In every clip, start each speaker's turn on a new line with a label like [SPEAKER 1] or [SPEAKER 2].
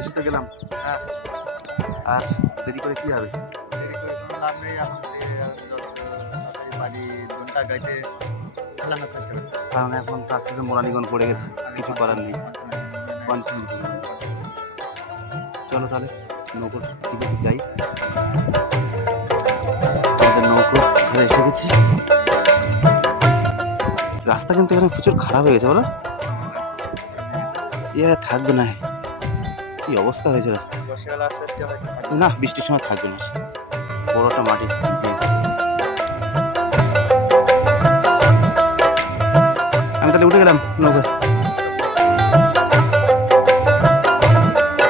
[SPEAKER 1] এসে তো গেলাম।
[SPEAKER 2] হ্যাঁ।
[SPEAKER 1] আর দেরি করে কি হবে? কারণ এখন তো আস্তে আস্তে মোরানিগন পড়ে গেছে। কিছু করার নেই। চলো তাহলে নৌকোর দিকে যাই। আমাদের নৌকো ঘরে এসে গেছি। রাস্তা কিন্তু এখানে প্রচুর খারাপ হয়ে গেছে, বলো? ইয়ে থাকবে না। কি অবস্থা হয়েছে রাস্তা। না বৃষ্টির সময় থাকবে না। বড়টা মাটি আমি তাহলে উঠে গেলাম নৌকা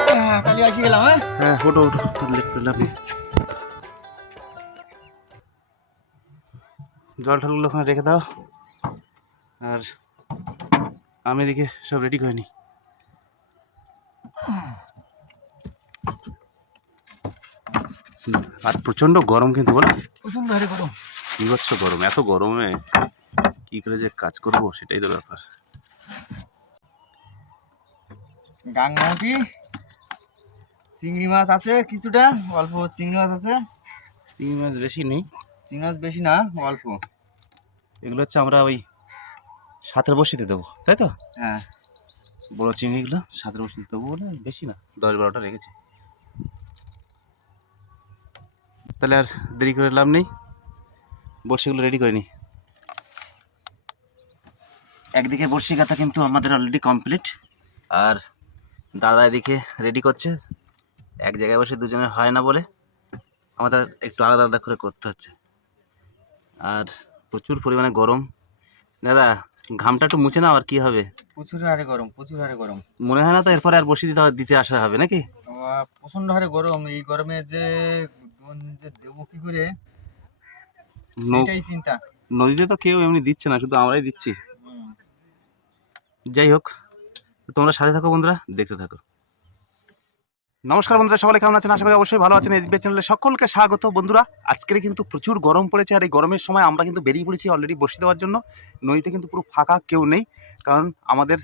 [SPEAKER 2] হ্যাঁ, হ্যাঁ?
[SPEAKER 1] হ্যাঁ আপনি জল টলগুলো ওখানে রেখে দাও। আর আমি এদিকে সব রেডি করে নিই। আর প্রচণ্ড গরম কিন্তু বলো।
[SPEAKER 2] প্রচণ্ড হারে গরম।
[SPEAKER 1] বিভৎস গরম? এত গরমে কি করে যে কাজ করব সেটাই তো ব্যাপার।
[SPEAKER 2] গাংমাটি চিংড়ি মাছ আছে কিছুটা অল্প চিংড়ি মাছ আছে।
[SPEAKER 1] চিংড়ি মাছ বেশি নেই।
[SPEAKER 2] চিংড়ি মাছ বেশি না অল্প।
[SPEAKER 1] এগুলো হচ্ছে আমরা ওই সাতের বসিতে দেবো তাই তো?
[SPEAKER 2] হ্যাঁ।
[SPEAKER 1] বড় চিংড়িগুলো সাতের বসিতে দেবো বলে বেশি না দশ বারোটা রেখেছি। তাহলে আর দেরি করে লাভ নেই। বড়শিগুলো রেডি করে নি। একদিকে বড়শি কাটা কিন্তু আমাদের অলরেডি কমপ্লিট আর দাদা এদিকে রেডি করছে। এক জায়গায় বসে দুজনের হয় না বলে আমাদের একটু আলাদা আলাদা করে করতে হচ্ছে। আর প্রচুর পরিমাণে গরম। দাদা ঘামটা একটু মুছে নাও আর কি হবে?
[SPEAKER 2] প্রচুর হারে গরম প্রচুর হারে গরম।
[SPEAKER 1] মনে হয় না তো এরপরে আর বসে দিতে দিতে আসা হবে নাকি?
[SPEAKER 2] প্রচণ্ড হারে গরম। এই গরমে যে দোন যে দেবো কি করে এটাই চিন্তা।
[SPEAKER 1] নদীতে তো কেউ এমনি দিচ্ছে না শুধু আমরাই দিচ্ছি। যাই হোক তোমরা সাথে থাকো বন্ধুরা দেখতে থাকো। নমস্কার বন্ধুরা সকলে কেমন আছেন? আশা করি অবশ্যই ভালো আছেন। এসবিএস চ্যানেলে সকলকে স্বাগত বন্ধুরা। আজকের কিন্তু প্রচুর গরম পড়েছে আর এই গরমের সময় আমরা কিন্তু বেরিয়ে পড়েছি অলরেডি বসে দেওয়ার জন্য। নদীতে কিন্তু পুরো ফাঁকা কেউ নেই কারণ আমাদের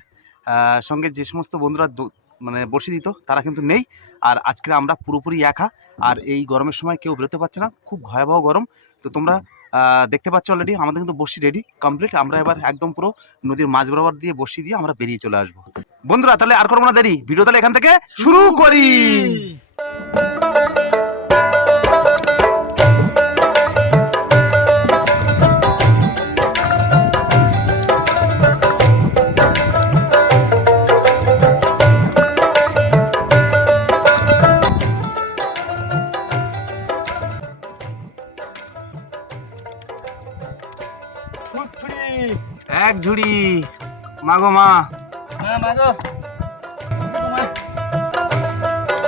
[SPEAKER 1] আহ, সঙ্গে যে সমস্ত বন্ধুরা মানে বসে দিত, তারা কিন্তু নেই। আর আজকে আমরা পুরোপুরি একা, আর এই গরমের সময় কেউ বেরোতে পারছে না, খুব ভয়াবহ গরম। তো তোমরা দেখতে পাচ্ছ অলরেডি আমাদের কিন্তু বসি রেডি কমপ্লিট আমরা এবার একদম পুরো নদীর মাছ বরাবর দিয়ে বসি দিয়ে আমরা বেরিয়ে চলে আসব। বন্ধুরা, তাহলে আর করব না দেরি। ভিডিও তাহলে এখান থেকে শুরু করি। মাগো মা।
[SPEAKER 2] মা মাগো। মা।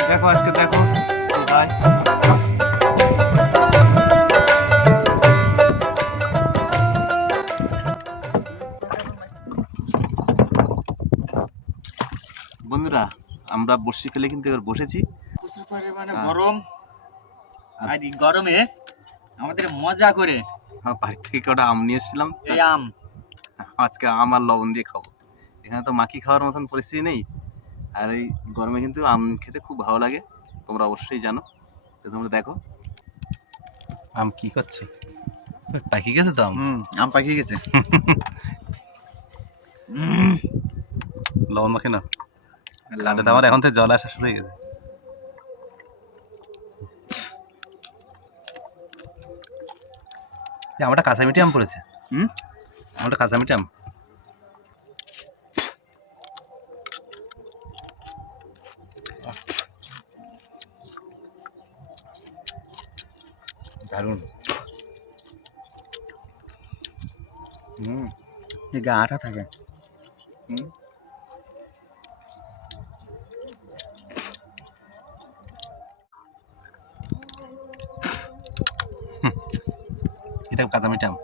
[SPEAKER 1] দেখো আজকে দেখো। ভাই বন্ধুরা আমরা বসি ফেলে কিন্তু এবার বসেছি।
[SPEAKER 2] প্রচুর পরিমাণে
[SPEAKER 1] হ্যাঁ।
[SPEAKER 2] গরম।
[SPEAKER 1] আর-
[SPEAKER 2] এই গরমে আমাদের মজা করে।
[SPEAKER 1] আমার বাড়ি থেকে কটা আম নিয়ে এসেছিলাম।
[SPEAKER 2] এই আম।
[SPEAKER 1] আজকে আম আর লবণ দিয়ে খাব। এখানে তো মাখি খাওয়ার মতন পরিস্থিতি নেই। আর এই গরমে কিন্তু আম খেতে খুব ভালো লাগে। তোমরা অবশ্যই জানো। তো তোমরা দেখো। আম কি করছে? পাকি গেছে তো আম?
[SPEAKER 2] আম পাকিয়ে গেছে।
[SPEAKER 1] লবণ মাখে না? লাটাতে আমার এখন থেকে জল আসা শুরু হয়ে গেছে। আমটা কাঁচা মিঠি আম পড়েছে।
[SPEAKER 2] হুম?
[SPEAKER 1] আমারটা কাঁচা মিঠি আম। দারুণ। হুম।
[SPEAKER 2] এই আটা থাকে।
[SPEAKER 1] হুম। এটা কাঁচা মিঠি আম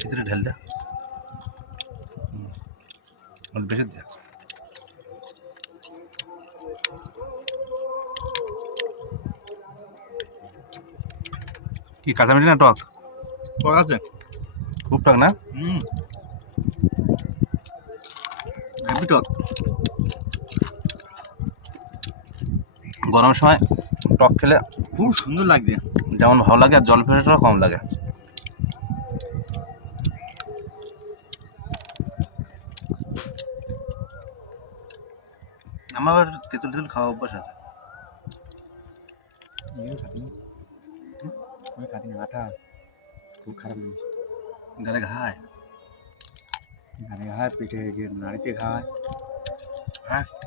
[SPEAKER 1] ভিতরে ঢেল দে হুম। অল্প বেশি দে কি কাঁচামিটি না টক?
[SPEAKER 2] টক আছে।
[SPEAKER 1] খুব টক না?
[SPEAKER 2] হুম। হেভি টক।
[SPEAKER 1] গরম সময় টক খেলে
[SPEAKER 2] খুব সুন্দর লাগছে
[SPEAKER 1] যেমন ভালো লাগে আর জল ফেরাটাও কম লাগে। আমার তেঁতুল তেঁতুল খাওয়া অভ্যাস আছে।
[SPEAKER 2] আমি না আটা খুব খারাপ জিনিস
[SPEAKER 1] গালে
[SPEAKER 2] গিয়ে নাড়িতে
[SPEAKER 1] হ্যাঁ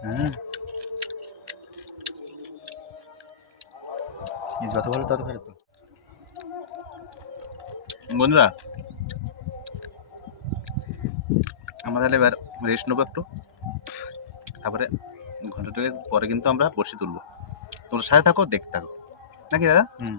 [SPEAKER 2] হ্যাঁ যত ভালো তত খারাপ তো
[SPEAKER 1] বন্ধুরা আমরা তাহলে এবার রেস্ট নেব একটু তারপরে ঘণ্টা পরে কিন্তু আমরা বসে তুলবো তোমরা সাথে থাকো দেখতে থাকো নাকি দাদা
[SPEAKER 2] হুম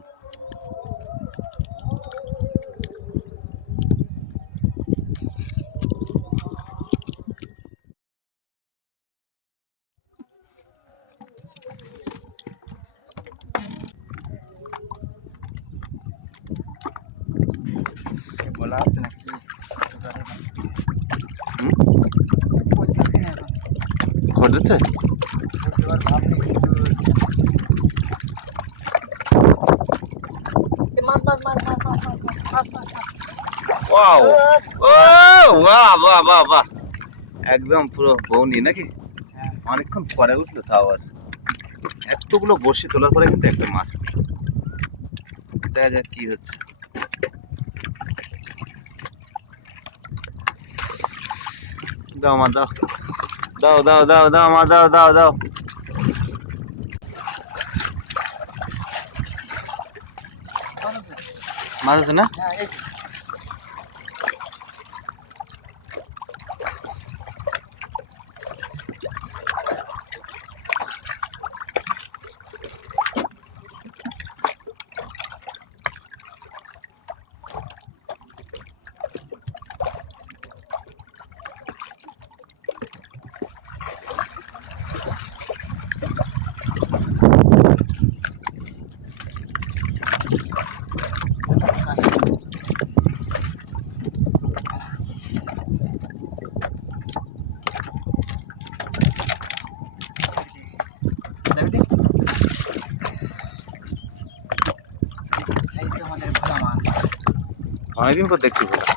[SPEAKER 1] খড় দিচ্ছে ও বাহ বাহ বাহ একদম পুরো বৌনি নাকি?
[SPEAKER 2] হ্যাঁ।
[SPEAKER 1] অনেকক্ষণ পরে উঠল তাও আর এতগুলো বসে তোলার পরে কিন্তু একটা মাছ দেখা যাক কি হচ্ছে। দাও মা, দাও। দাও দাও দাও দাও মা দাও দাও দাও। মাছ আছে? না? অনেকদিন পর দেখছি ভোলা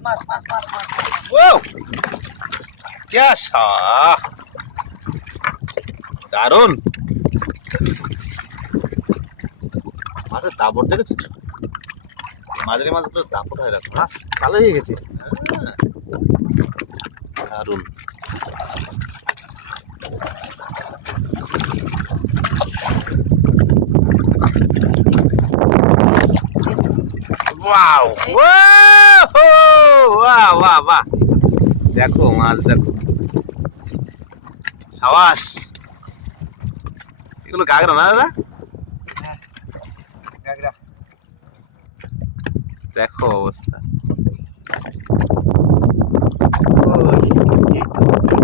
[SPEAKER 1] মাছ দারুণ! মাছের দাবর দেখেছ মাঝারি মাছগুলো দাপট হয়ে রাখো
[SPEAKER 2] মাছ কালো হয়ে গেছে।
[SPEAKER 1] দারুণ ওয়াও। বাহ বাহ বাহ। দেখো মাছ দেখো। সাবাস। এগুলো গাগরা না দাদা?
[SPEAKER 2] গাগরা
[SPEAKER 1] দেখো অবস্থা।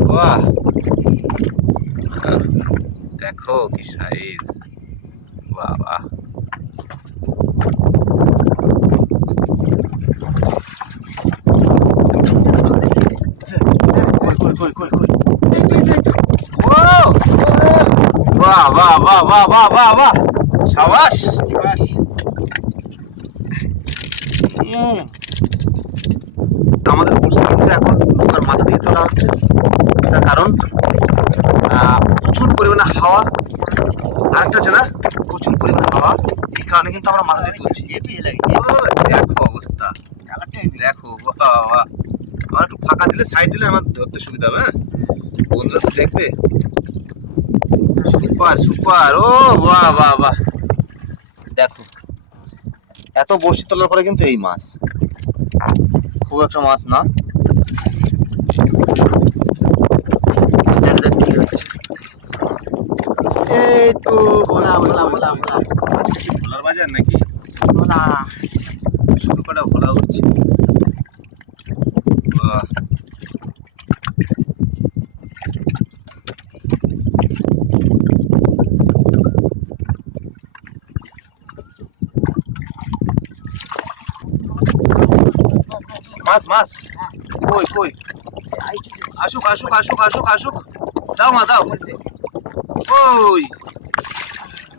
[SPEAKER 1] বাহ! দেখো কি সাইজ ও! বাহ বাহ বাহ বাহ বাহ বাহ বাহ। সাবাস হুম। আমাদের বড়শি কিন্তু এখন নৌকার মাথা দিয়ে তোলা হচ্ছে। তার কারণ প্রচুর পরিমাণে হাওয়া। আরেকটা আছে না প্রচুর পরিমাণে হাওয়া। এই কারণে কিন্তু আমরা মাথা দিয়ে তুলছি। দেখো অবস্থা। দেখো আমার একটু ফাঁকা দিলে সাইড দিলে আমার ধরতে সুবিধা হবে হ্যাঁ? বন্ধুরা তো দেখবে? Super super. ও বাহ বাহ বাহ। দেখো এত বসি তোলার পরে কিন্তু এই মাছ। খুব একটা মাছ না। এই তো বাজার নাকি?
[SPEAKER 2] না
[SPEAKER 1] শুধু কটা ভোলা উঠছে। বাহ। মাছ মাছ। কই কই? আসুক আসুক আসুক আসুক আসুক। দাও মা, দাও। কই?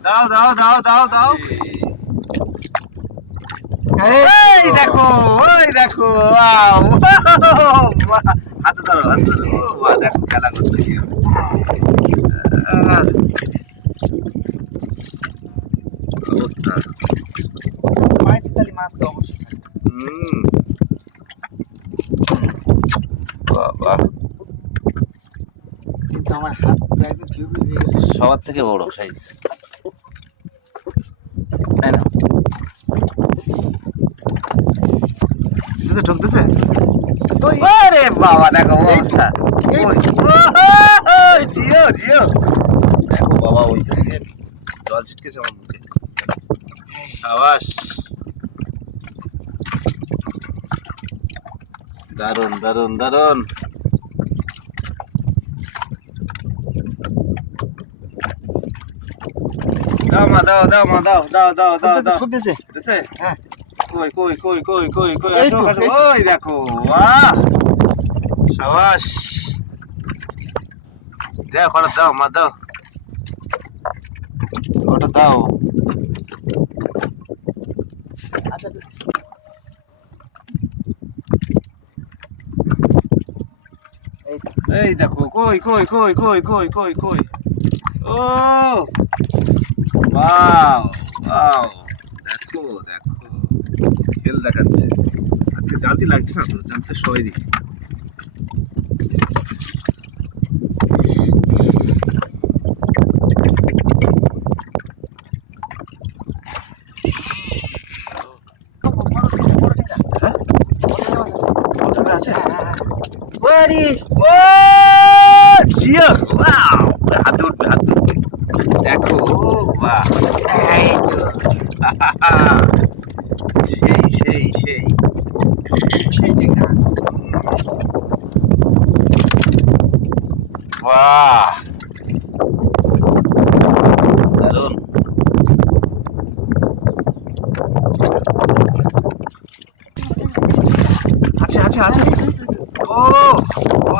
[SPEAKER 1] দাও দাও দাও দাও দাও। এই দেখো ওই দেখো হাতে ধরো হাতে ধরো। দেখো, খেলা করছে কি আহ, অবস্থা
[SPEAKER 2] পাইছি তাহলে মাছ তো অবশ্যই থাকবে।
[SPEAKER 1] হুম বাহ বাহ
[SPEAKER 2] কিন্তু আমার হাত তো একদম ফিউরি হয়ে গেছে
[SPEAKER 1] সবার থেকে বড় সাইজ তাই না ঢুকতেছে ঢুকতেছে? আরে বাবা দেখো অবস্থা। জিও জিও। দেখো বাবা ওইখান দিয়ে জল ছিটকেছে আমার মুখে। সাবাস। দারুণ দারুণ দারুণ দাও মা দাও দাও মা দাও দাও দাও দাও দাও
[SPEAKER 2] ফুটতেছে
[SPEAKER 1] দিছে
[SPEAKER 2] হ্যাঁ
[SPEAKER 1] কই কই কই কই কই কই
[SPEAKER 2] এই
[SPEAKER 1] আসো
[SPEAKER 2] তো,
[SPEAKER 1] আসো
[SPEAKER 2] এই তো।
[SPEAKER 1] ওই দেখো বাহ সাবাস দাও কটা দাও মা দাও ওটা দাও
[SPEAKER 2] আচ্ছা এই তো।
[SPEAKER 1] এই দেখো কই কই কই কই কই কই কই ও ওয়াও ওয়াও দেখো দেখো খেল দেখাচ্ছে। আজকে জালতি লাগছে না তো জালতে সবাই দিই হ্যাঁ। আছে জিও ওয়াও হাতে উঠবে হাতে উঠবে। সেই সেই সেই। বাহ। দারুণ আছে আছে আছে ও ও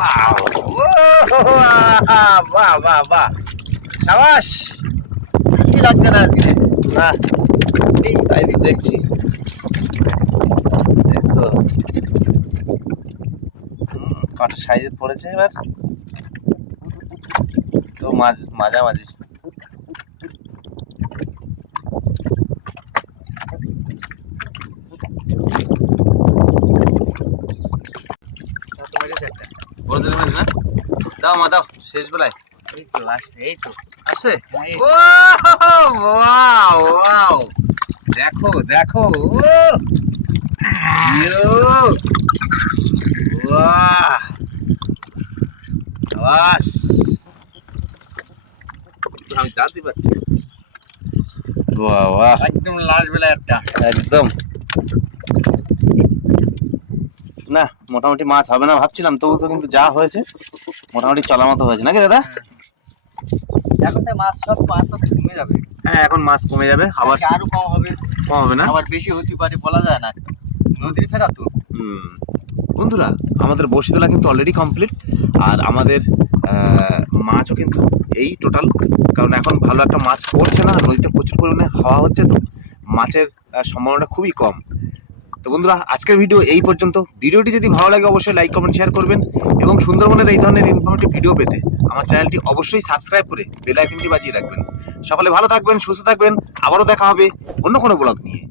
[SPEAKER 1] বাহ বাহ বাহ। সাবাস।
[SPEAKER 2] লাগছে না আজকে।
[SPEAKER 1] না তাই দি দেখছি। দেখো। কটা সাইজে পড়েছে এবার? তো মাঝ মাঝামাঝি।
[SPEAKER 2] তা তো মেরেছে একটা
[SPEAKER 1] বড় দিলে মাঝি না? দাও মা দাও শেষ বেলায়।
[SPEAKER 2] এই তো আসছে এই তো।
[SPEAKER 1] আসছে?
[SPEAKER 2] হ্যাঁ,
[SPEAKER 1] ও ওয়াও ওয়াও। দেখো দেখো আমি জানতে পারছি।
[SPEAKER 2] একদম লাস্ট বেলা একটা।
[SPEAKER 1] একদম। না মোটামুটি মাছ হবে না ভাবছিলাম তবু তো কিন্তু যা হয়েছে মোটামুটি চলার মতো হয়েছে। নাকি দাদা?
[SPEAKER 2] এখন তো মাছ সব আস্তে আস্তে কমে যাবে।
[SPEAKER 1] হ্যাঁ এখন মাছ কমে যাবে আবার
[SPEAKER 2] আজকে আরও কম হবে।
[SPEAKER 1] কম হবে না?
[SPEAKER 2] আবার বেশি হতে পারে বলা যায় না। নদীর ফেরা তো।
[SPEAKER 1] হুম। বন্ধুরা আমাদের বসি তোলা কিন্তু অলরেডি কমপ্লিট আর আমাদের মাছও কিন্তু এই টোটাল কারণ এখন ভালো একটা মাছ পড়ছে না নদীতে প্রচুর পরিমাণে হাওয়া হচ্ছে তো মাছের আহ, সম্ভাবনাটা খুবই কম। তো বন্ধুরা আজকের ভিডিও এই পর্যন্ত। ভিডিওটি যদি ভালো লাগে অবশ্যই লাইক কমেন্ট শেয়ার করবেন এবং সুন্দরবনের এই ধরনের ইনফরমেটিভ ভিডিও পেতে। আমার চ্যানেলটি অবশ্যই সাবস্ক্রাইব করে বেল আইকনটি বাজিয়ে রাখবেন। সকলে ভালো থাকবেন, সুস্থ থাকবেন, আবারও দেখা হবে অন্য কোনো ব্লগ নিয়ে।